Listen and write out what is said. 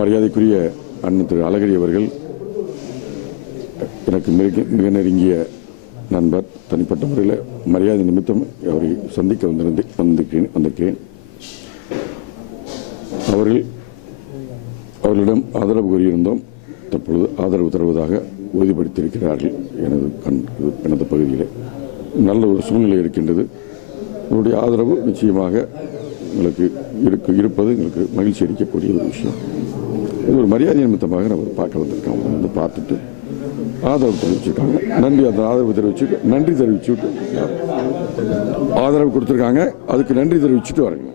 மரியாதைக்குரிய அண்ணன் திரு அழகிரி அவர்கள் எனக்கு மிக நெருங்கிய நண்பர். தனிப்பட்ட முறையில் மரியாதை நிமித்தம் அவரை சந்திக்க வந்திருக்கிறேன். அவர்களிடம் ஆதரவு கோரியிருந்தோம். தற்பொழுது ஆதரவு தருவதாக உறுதிப்படுத்தியிருக்கிறார்கள். எனது பகுதியில் நல்ல ஒரு சூழ்நிலை இருக்கின்றது. உங்களுடைய ஆதரவு நிச்சயமாக எங்களுக்கு இருப்பது எங்களுக்கு மகிழ்ச்சி அளிக்கக்கூடிய ஒரு விஷயம். இது ஒரு மரியாதை நிமித்தமாக நம்ம பார்க்க வந்திருக்கோம். வந்து பார்த்துட்டு ஆதரவு தெரிவிச்சிருக்காங்க. நன்றி. அந்த ஆதரவு நன்றி தெரிவிச்சுட்டு ஆதரவு கொடுத்துருக்காங்க. அதுக்கு நன்றி தெரிவிச்சுட்டு வரேங்க.